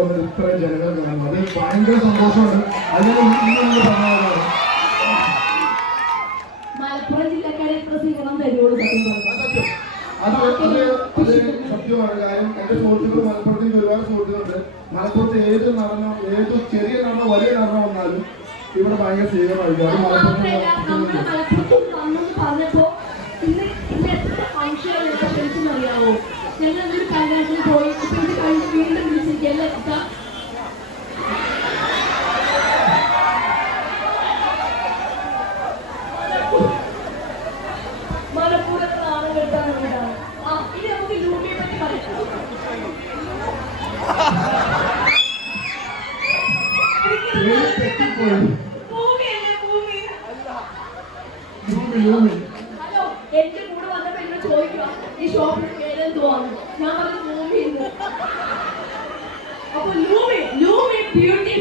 വന്നിട്ട് ഇത്രയും ജനങ്ങൾ കാണുന്നു അത് ഭയങ്കര സന്തോഷമാണ്. അതിന് ഇന്ന് പറഞ്ഞതാണ്. മലപ്പുറം ജില്ലക്കാരെ എത്ര സ്വീകരണം തരുള്ളൂ അത്. അത് അത് സത്യമാണ്. കാര്യം എന്റെ സുഹൃത്തുക്കൾ മലപ്പുറത്തേക്ക് ഒരുപാട് സുഹൃത്തുക്കളുണ്ട്. മലപ്പുറത്ത് ഏത് നടനോ ഏത് ചെറിയ നടനോ വലിയ നടനോ വന്നാലും ഇവിടെ ഭയങ്കര സ്വീകരണമായിരിക്കും. അത് മലപ്പുറത്ത് ഞങ്ങൾ കല്യാണത്തിന് പോയി വീണ്ടും എന്റെ കൂടെ വന്നപ്പോ എന്നോട് ചോദിക്കുക ഈ ഷോപ്പിൽ പേരെന്തുവാണ് ഞാൻ പറഞ്ഞു ഭൂമി അപ്പൊ ലൂമി ലൂമി ബ്യൂട്ടി